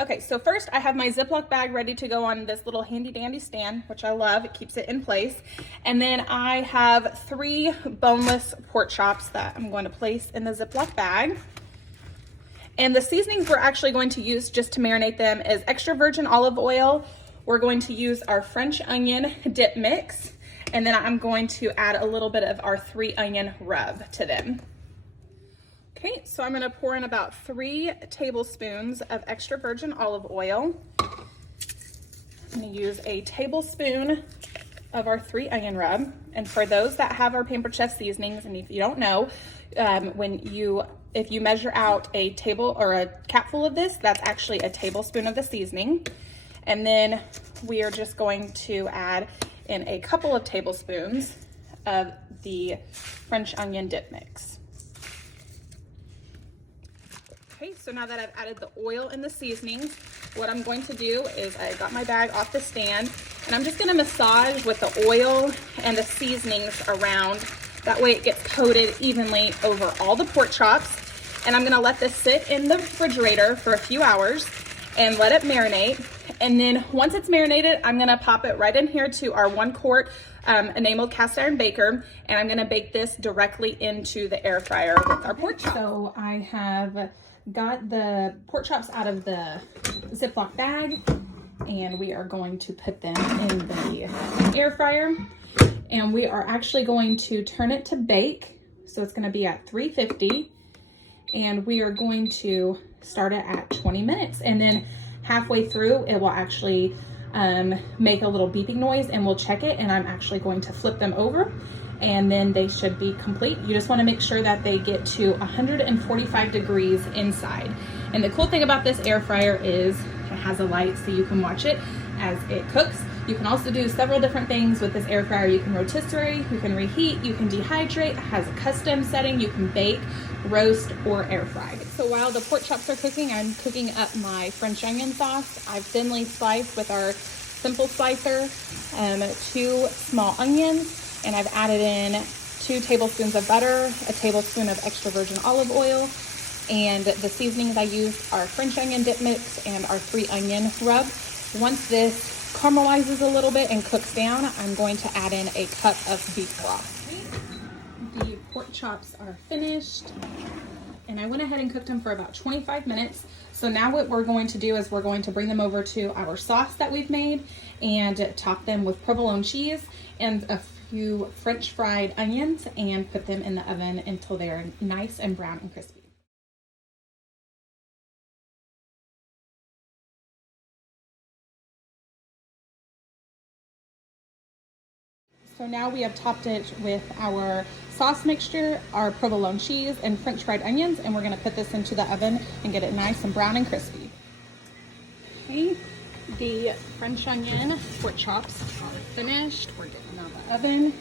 Okay, so first I have my Ziploc bag ready to go on this little handy dandy stand, which I love. It keeps it in place. And then I have 3 boneless pork chops that I'm going to place in the Ziploc bag. And the seasonings we're actually going to use just to marinate them is extra virgin olive oil. We're going to use our French onion dip mix. And then I'm going to add a little bit of our 3 onion rub to them. Okay, so I'm gonna pour in about 3 tablespoons of extra virgin olive oil. I'm gonna use a tablespoon of our 3 onion rub. And for those that have our Pampered Chef seasonings, and if you don't know, if you measure out a table or a capful of this, that's actually a tablespoon of the seasoning. And then we are just going to add in a couple of tablespoons of the French onion dip mix. Okay, so now that I've added the oil and the seasonings, what I'm going to do is I got my bag off the stand and I'm just gonna massage with the oil and the seasonings around. That way it gets coated evenly over all the pork chops. And I'm gonna let this sit in the refrigerator for a few hours and let it marinate. And then once it's marinated, I'm gonna pop it right in here to our 1 quart enameled cast iron baker. And I'm gonna bake this directly into the air fryer with our pork chops. So I have got the pork chops out of the Ziploc bag and we are going to put them in the air fryer. And we are actually going to turn it to bake. So it's gonna be at 350. And we are going to start it at 20 minutes. And then halfway through, it will actually make a little beeping noise and we'll check it. And I'm actually going to flip them over and then they should be complete. You just wanna make sure that they get to 145 degrees inside. And the cool thing about this air fryer is it has a light so you can watch it as it cooks. You can also do several different things with this air fryer. You can rotisserie, you can reheat, you can dehydrate. It has a custom setting. You can bake, roast, or air fry. So while the pork chops are cooking, I'm cooking up my French onion sauce. I've thinly sliced with our simple slicer 2 small onions, and I've added in 2 tablespoons of butter, a tablespoon of extra virgin olive oil, and the seasonings I used are French onion dip mix and our 3 onion rub. Once this caramelizes a little bit and cooks down, I'm going to add in a cup of beef broth. The pork chops are finished and I went ahead and cooked them for about 25 minutes. So now what we're going to do is we're going to bring them over to our sauce that we've made and top them with provolone cheese and a few French fried onions and put them in the oven until they're nice and brown and crispy. So now we have topped it with our sauce mixture, our provolone cheese, and French fried onions, and we're gonna put this into the oven and get it nice and brown and crispy. Okay, the French onion pork chops are finished. We're getting them out of the oven,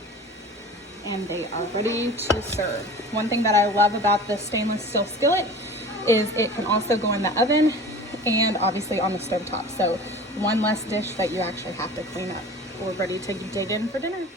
and they are ready to serve. One thing that I love about this stainless steel skillet is it can also go in the oven and obviously on the stovetop. So one less dish that you actually have to clean up. We're ready to dig in for dinner.